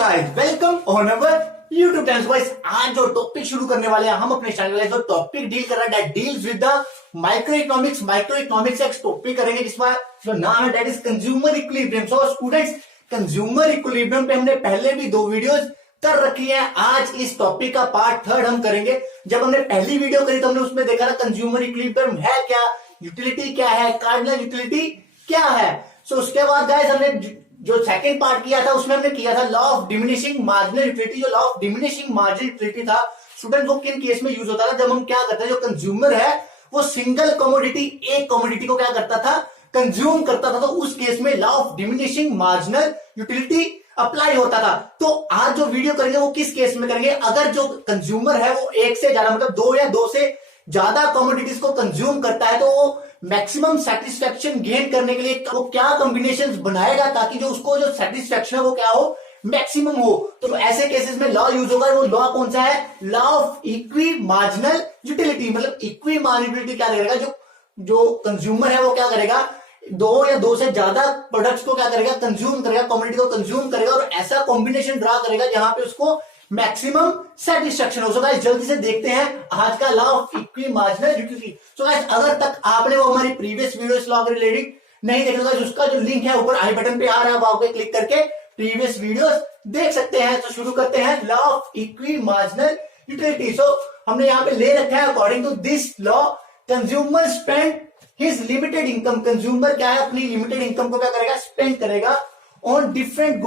Guys welcome on our YouTube channel. Guys आज जो topic शुरू करने वाले हैं हम अपने चैनल में, जो टॉपिक डील कर रहा है deals with the micro economics एक टॉपिक करेंगे जिसमें जो नाम है that is consumer equilibrium. So students, consumer equilibrium पे हमने पहले भी 2 वीडियोस कर रखी है। आज इस टॉपिक का पार्ट 3 हम करेंगे। जब हमने पहली वीडियो करी तो हमने उसमें देखा था कंज्यूमर इक्विलिब्रियम है क्या, यूटिलिटी क्या है, कार्डिनल यूटिलिटी क्या है। सो उसके बाद गाइस हमने जो सेकंड पार्ट किया था उसमें हमने किया था law of diminishing marginal utility. जो law of diminishing marginal utility था स्टूडेंट, वो किन केस में यूज होता था, जब हम क्या करते हैं, जो कंज्यूमर है वो सिंगल कमोडिटी, एक कमोडिटी को क्या करता था, कंज्यूम करता था, तो उस केस में law of diminishing marginal utility apply होता था। तो आज जो वीडियो करेंगे वो किस केस में करेंगे, अगर जो कंज्यूमर है वो एक से ज्यादा मतलब 2 या 2 से ज्यादा कमोडिटीज को कंज्यूम करता है तो वो मैक्सिमम सेटिस्फेक्शन गेन करने के लिए वो क्या कॉम्बिनेशंस बनाएगा ताकि जो उसको जो सेटिस्फेक्शन है वो क्या हो, मैक्सिमम हो। तो ऐसे केसेस में लॉ यूज होगा। वो लॉ कौन सा है, law of equi marginal utility. मतलब इक्वी मार्जिनल यूटिलिटी क्या करेगा, जो कंज्यूमर है वो क्या करेगा, 2 या 2 से ज्यादा प्रोडक्ट्स को क्या करेगा, कंज्यूम करेगा, कमोडिटी को कंज्यूम करेगा और ऐसा कॉम्बिनेशन ड्रा करेगा जहां पे उसको मैक्सिमम सेटिस्फेक्शन हो। सो गाइस जल्दी से देखते हैं आज का law of equi marginal utility. So guys अगर तक आपने वो हमारी प्रीवियस वीडियोस लॉ के रिलेटेड नहीं देखा गाइस, उसका जो लिंक है ऊपर आई बटन पे आ रहा है, आप पे क्लिक करके प्रीवियस वीडियोस देख सकते हैं। तो शुरू करते हैं law of equi marginal utility. So हमने यहाँ पे ले रखा है according to this law consumer spend his limited income. Consumer क्या है, अपनी लिमिटेड इनकम को क्या करेगा, स्पेंड करेगा ऑन डिफरेंट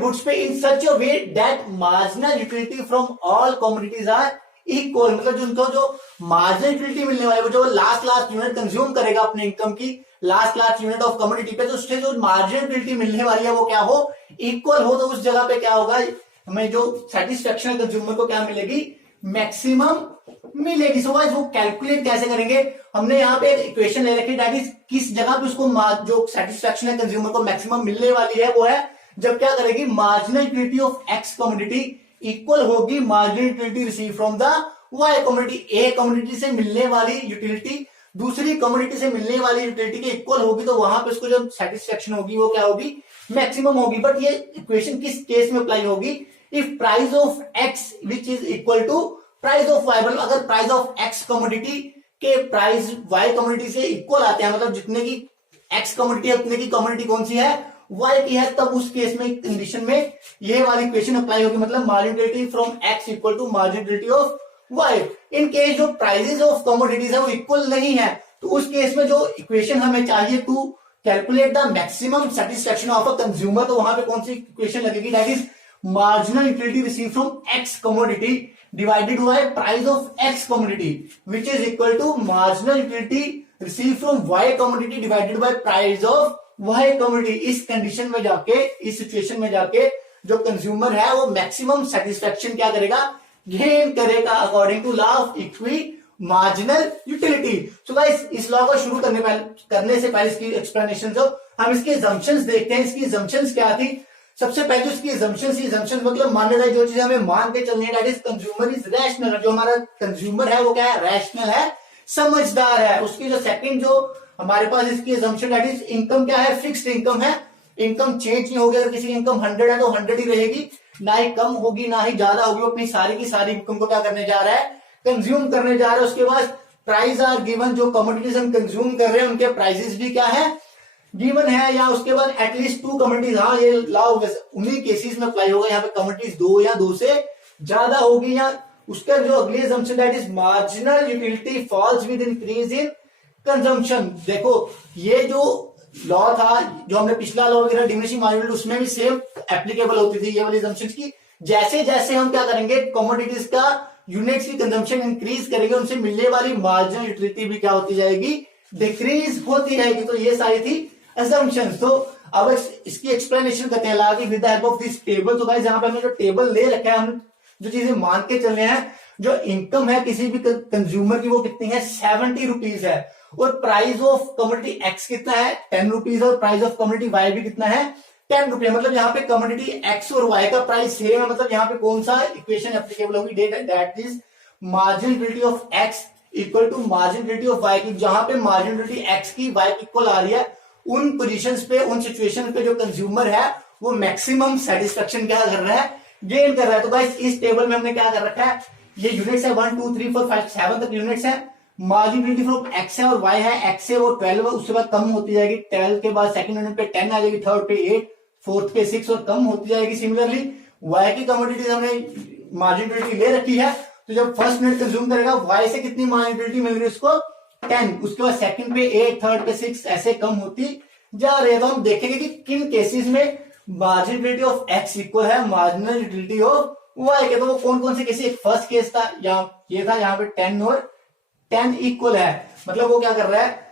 गुड्स पे in such a way that marginal utility from all commodities are equal. मतलब जिनको जो मार्जिनल यूटिलिटी मिलने वाले वो जो लास्ट यूनिट कंज्यूम करेगा अपने इनकम की, लास्ट यूनिट ऑफ कमोडिटी पे, तो उससे जो मार्जिनल यूटिलिटी मिलने वाली है वो क्या हो, इक्वल हो। तो उस जगह पे क्या होगा, हमें जो सेटिस्फेक्शन कंज्यूमर को क्या मिलेगी, मैक्सिमम मिलेगी। सो गाइस वो कैलकुलेट कैसे करेंगे, हमने यहाँ पे इक्वेशन ले रखी दैट इज किस जगह पे उसको जो सेटिस्फेक्शन है कंज्यूमर को मैक्सिमम मिलने वाली है वो है जब क्या करेगी, marginal utility of X commodity equal होगी marginal utility receive from the Y commodity. A commodity से मिलने वाली यूटिलिटी दूसरी कमोडिटी से मिलने वाली यूटिलिटी के इक्वल होगी, तो वहां पे उसको जो सेटिस्फेक्शन होगी वो क्या होगी, मैक्सिमम होगी। बट ये इक्वेशन किस केस में अप्लाई होगी, if price of X which is equal to price of Y. मतलब अगर प्राइस ऑफ एक्स कमोडिटी के प्राइस वाई कमोडिटी से इक्वल आते हैं, मतलब जितने की एक्स कमोडिटी है उतने की कमोडिटी कौन सी है, वाई की है, तब उस केस में कंडीशन में ये वाली इक्वेशन अप्लाई होगी। मतलब marginal utility from X equal to marginal utility of Y. In case जो प्राइसेस ऑफ कमोडिटीज है वो इक्वल नहीं है तो उस केस में जो इक्वेशन हमें चाहिए to calculate the maximum satisfaction of a consumer, तो वहां पे कौन सी इक्वेशन लगेगी, that is marginal utility receive from X commodity divided by price of X commodity which is equal to marginal utility receive from Y commodity divided by price of Y commodity. इस condition में जाके, इस situation में जाके जो consumer है वो maximum satisfaction क्या करेगा, गेन करेगा according to law of equi marginal utility. So guys इस लॉ को शुरू करने से पहले इसकी एक्सप्लेनेशन जो हम इसकी assumptions देखते हैं। इसकी assumptions क्या थी, सबसे पहले जो इसकी assumptions मतलब मानने वाली जो चीजें हमें मान के चलनी है, that is consumer is rational. जो हमारा कंज्यूमर है वो क्या है, रैशनल है, समझदार है। उसकी जो सेकंड जो हमारे पास इसकी assumption दैट इज इनकम क्या है, फिक्स्ड इनकम है, इनकम चेंज नहीं होगी। अगर किसी की इनकम 100 है तो 100 ही रहेगी, ना ही कम होगी ना ही ज्यादा होगी। अपनी सारी की सारी इनकम को क्या करने जा रहा है, कंज्यूम करने जा रहा है। उसके बाद प्राइस आर गिवन, जो कमोडिटीज हम कंज्यूम कर रहे हैं उनके प्राइसेस भी क्या है, गिवन है। या उसके बाद एटलीस्ट 2 कमोडिटीज, हाँ ये लॉ उन्हीं केसेस में अप्लाई होगा यहाँ पे कमोडिटीज 2 या 2 से ज्यादा होगी। या उसका जो अगली assumption that is marginal utility falls with increase in consumption. देखो ये जो लॉ था, जो हमने पिछला लॉ वगैरह डिमिनिशिंग मार्जिनल उसमें भी सेम एप्लीकेबल होती थी ये वाली assumptions की। जैसे जैसे हम क्या करेंगे, कमोडिटीज का यूनिट्स की कंजम्पशन इंक्रीज करेंगे, उनसे मिलने वाली मार्जिनल यूटिलिटी भी क्या होती जाएगी, डिक्रीज होती जाएगी। तो ये सारी थी assumptions। तो अब इसकी एक्सप्लेनेशन करते हैं लागी with the help of this table. तो गाइस यहाँ पे हमने जो टेबल ले रखा है, हम जो चीजें मान के चल रहे हैं, जो इनकम है किसी भी कंज्यूमर की वो कितनी है, 70 रुपीज है, और प्राइस ऑफ कमोडिटी एक्स कितना है, 10 रुपीज, और प्राइस ऑफ कमोडिटी वाई भी कितना है, 10 रुपये। मतलब यहाँ पे कमोडिटी एक्स और वाई का प्राइस सेम है। मतलब यहाँ पे कौन सा इक्वेशन एप्लीकेबल होगी, that is marginal utility of X equal to marginal utility of Y की। जहां पे मार्जिनल यूटिलिटी एक्स की वाई की इक्वल आ रही है, उन पोजीशंस पे, उन सिचुएशन पे जो कंज्यूमर है वो मैक्सिमम सेटिस्फेक्शन क्या कर रहा है, गेन कर रहा है। तो गाइस इस टेबल में हमने क्या कर रखा है, ये यूनिट्स है 1 2 3 4 5 7 तक यूनिट्स है। मार्जिनलिटी फ्रॉम एक्स है और वाई है, एक्स है वो 12 है, उसके बाद कम होती जाएगी, 12 के बाद सेकंड यूनिट पे 10 आ जाएगी, थर्ड पे 8, फोर्थ पे 6 और कम होती जाएगी। सिमिलरली वाई की कमोडिटीज हमने मार्जिनलिटी ले रखी है, तो जब फर्स्ट यूनिट कंज्यूम करेगा वाई से कितनी मार्जिनलिटी मिल रही है उसको 10, उसके बाद सेकंड पे 8, थर्ड पे 6, ऐसे कम होती जा रही है। तो हम देखेंगे कि किन केसेस में मार्जिनलिटी ऑफ एक्स इक्वल है मार्जिनल यूटिलिटी ऑफ वाई के। तो वो कौन कौन से केस, एक फर्स्ट केस था यहाँ, ये था यहाँ पे 10 और 10 इक्वल है, मतलब वो क्या कर रहा है,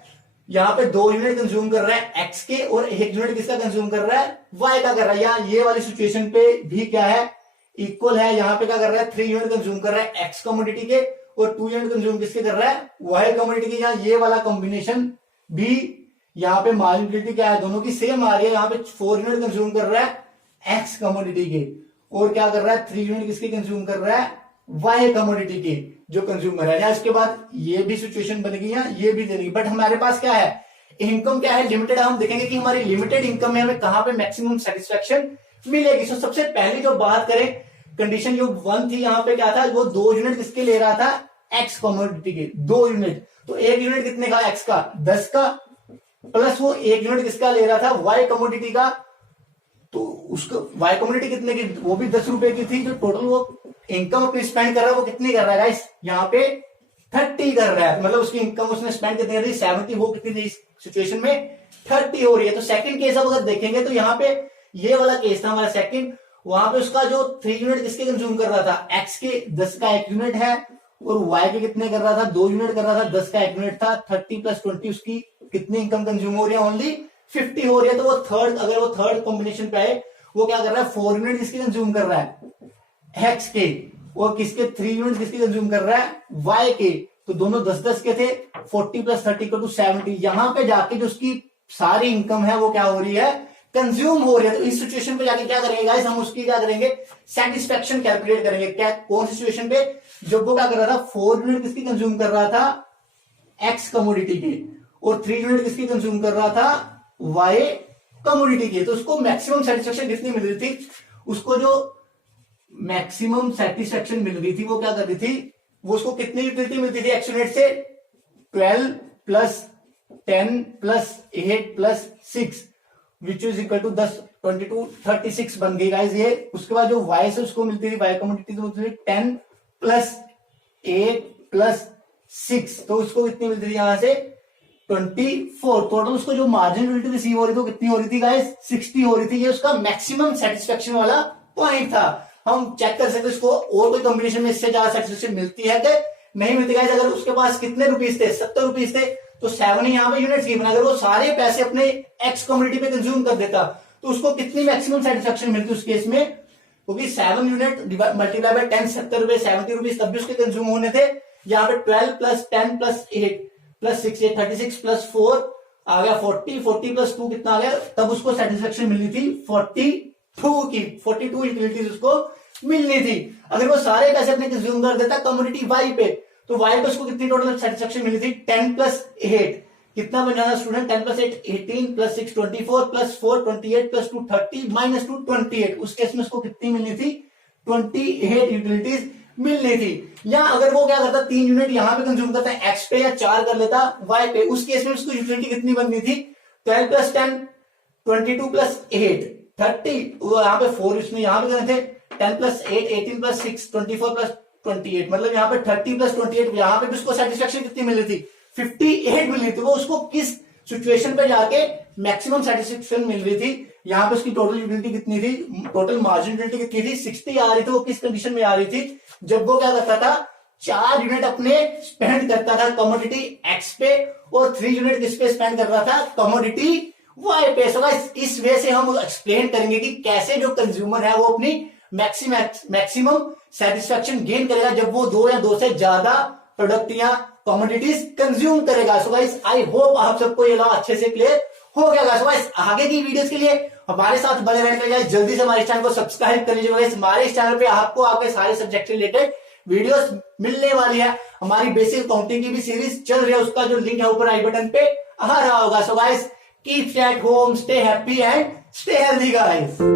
यहाँ पे 2 यूनिट कंज्यूम कर रहा है एक्स के और 1 यूनिट किसका कंज्यूम कर रहा है, वाई का कर रहा है। यहाँ ये वाली सिचुएशन पे भी क्या है, इक्वल है। यहाँ पे क्या कर रहा है, 3 यूनिट कंज्यूम कर रहा है एक्स कमोडिटी के और 2 यूनिट कंज्यूम किसके कर रहा है, वाई कमोडिटी के। यहाँ ये वाला कॉम्बिनेशन भी, यहाँ पे मार्जिनलिटी क्या है, दोनों की सेम आ रही है। यहाँ पे 4 यूनिट कंज्यूम कर रहा है एक्स कमोडिटी के और क्या कर रहा है, 3 यूनिट किसके कंज्यूम कर रहा है, वाई कमोडिटी के जो कंज्यूम कर रहा है। इसके बाद ये भी सिचुएशन बनेगी, यहाँ ये भी देगी। बट हमारे पास क्या है, इनकम क्या है, लिमिटेड। हम देखेंगे कि हमारी लिमिटेड इनकम में हमें कहां पे मैक्सिमम सेटिस्फेक्शन मिलेगी। तो सबसे पहले जो बात करें, कंडीशन जो 1 थी, यहाँ पे क्या था, वो 2 यूनिट किसके ले रहा था, एक्स कमोडिटी के 2 यूनिट। तो 1 यूनिट कितने का, एक्स का 10 का, प्लस वो 1 यूनिट किसका ले रहा था, वाई कमोडिटी का। तो उसको वाई कमोडिटी कितने की, वो भी 10 रुपए की थी। जो टोटल वो इनकम अपनी स्पेंड कर रहा है वो कितनी कर रहा है गाइस, यहाँ पे 30 कर रहा है। मतलब उसकी इनकम उसने स्पेंड कितनी कर रही, 70, वो कितनी थी इस सिचुएशन में 30 हो रही है। तो सेकंड केस अब अगर देखेंगे तो यहाँ पे ये वाला केस था हमारा सेकंड, वहां पे उसका जो 3 यूनिट किसके कंज्यूम कर रहा था, एक्स के 10 का 1 यूनिट है और वाई के कितने कर रहा था, 2 यूनिट कर रहा था, 10 का 1 यूनिट था। 30 प्लस 20 उसकी कितनी इनकम कंज्यूम हो रही है, ओनली 50 हो रही है। तो वो थर्ड, अगर वो थर्ड कॉम्बिनेशन पे आए, वो क्या कर रहा है, 4 यूनिट किसके कंज्यूम कर रहा है, एक्स के, और किसके 3 यूनिट किसके कंज्यूम कर रहा है, वाई के। तो दोनों 10-10 के थे, 40 प्लस 30 को 70। यहां पे जाके जो उसकी सारी इनकम है वो क्या हो रही है, कंज्यूम हो रही है। तो इस सिचुएशन पे जाके क्या करेंगे गाइस, हम उसकी क्या करेंगे, सेटिस्फेक्शन कैलकुलेट करेंगे। क्या, कौन सी सिचुएशन पे, जब वो क्या कर रहा था, 4 यूनिट किसकी कंज्यूम कर रहा था, एक्स कमोडिटी के, और 3 यूनिट किसकी कंज्यूम कर रहा था, वाई कमोडिटी के। तो उसको मैक्सिमम सेटिस्फेक्शन कितनी मिल रही थी, उसको जो मैक्सिमम सेटिस्फेक्शन मिल रही थी वो क्या कर रही थी, वो उसको कितनी यूटिलिटी मिलती थी एक्स यूनिट से, 12 plus 10 plus 8 plus 6 which is equal to 10 22 36 बन गई गाइस ये। उसके बाद जो वाई से उसको मिलती थी, वाई कमोडिटी तो 10 प्लस 8 प्लस 6, तो उसको कितनी मिलती थी यहां से 24। टोटल उसको जो मार्जिनलिटी रिसीव हो रही थी वो कितनी हो रही थी गाइस, 60 हो रही थी। ये उसका मैक्सिमम सेटिस्फेक्शन वाला पॉइंट था। हम चेक कर सकते इसको और कोई कॉम्बिनेशन में इससे ज्यादा सेटिस्फेक्शन मिलती है कि नहीं मिलती गाइस। अगर उसके पास कितने रुपीज थे, 70 रुपीज थे, तो 7 यहाँ पे यूनिट्स गिवन। अगर वो सारे पैसे अपने एक्स कम्युनिटी पे कंज्यूम कर देता तो उसको कितनी मैक्सिमम सेटिस्फेक्शन मिलती उस केस में, क्योंकि 7 यूनिट मल्टीप्लाई बाय 10 70 रुपए 70 रुपीज तब भी उसके कंज्यूम होने थे। यहाँ पे 12 प्लस 10 प्लस 8 प्लस 6 36 प्लस 4 आ गया 40 40 प्लस 2 कितना आ गया, तब उसको सेटिस्फेक्शन मिलनी थी 42 की, 42 यूटिलिटीज उसको मिलनी थी। अगर वो सारे पैसे अपने कंज्यूम कर देता कम्युनिटी वाई पे, तो वाई पे उसको कितनी टोटल सेटिस्फेक्शन मिली थी 10 प्लस 8 कितना बन जाता student, 10 plus 8 18 plus 6 24 plus 4 28 plus 2 30 minus 2 28। उस केस में उसको कितनी मिलनी थी 28 यूटिलिटीज मिलनी थी। या अगर वो क्या करता 3 यूनिट यहां पे कंज्यूम करता है एक्स पे या 4 कर लेता वाई पे, उस केस में उसको यूटिलिटी कितनी बननी थी 12 प्लस 10 22 प्लस 8 30, वो यहाँ पे 4 उसने यहाँ पे करने थे 10 प्लस 8 18 प्लस 6 24 प्लस 28, मतलब यहाँ पे 30 प्लस 28, यहाँ पे भी उसको सेटिस्फेक्शन कितनी मिल रही थी 58 मिल रही थी। वो उसको किस सिचुएशन पे जाके मैक्सिमम सेटिस्फेक्शन मिल रही थी, यहाँ पे उसकी टोटल यूटिलिटी कितनी थी, टोटल मार्जिन यूटिलिटी कितनी थी 60 आ रही थी। वो किस कंडीशन में आ रही थी, जब वो क्या करता था 4 यूनिट अपने स्पेंड करता था कमोडिटी एक्स पे और 3 यूनिट किस पे स्पेंड कर रहा था कमोडिटी वाई पे। सो गाइस इस वे से हम एक्सप्लेन करेंगे कि कैसे जो कंज्यूमर है वो अपनी मैक्सिमम सेटिस्फेक्शन गेन करेगा जब वो 2 या 2 से ज्यादा प्रोडक्ट या कमोडिटीज कंज्यूम करेगा। सो गाइस आई होप आप सबको ये लॉ अच्छे से क्लियर हो गया। सो गाइस आगे की वीडियोस के लिए हमारे साथ बने रहने के लिए जल्दी से हमारे चैनल को सब्सक्राइब कर लीजिए। हमारे इस चैनल पे आपको आपके सारे सब्जेक्ट रिलेटेड वीडियोस मिलने वाली है। हमारी बेसिक अकाउंटिंग की भी सीरीज चल रही है, उसका जो लिंक है ऊपर आई बटन पे आ रहा होगा। So guys keep at home, stay happy and stay healthy guys.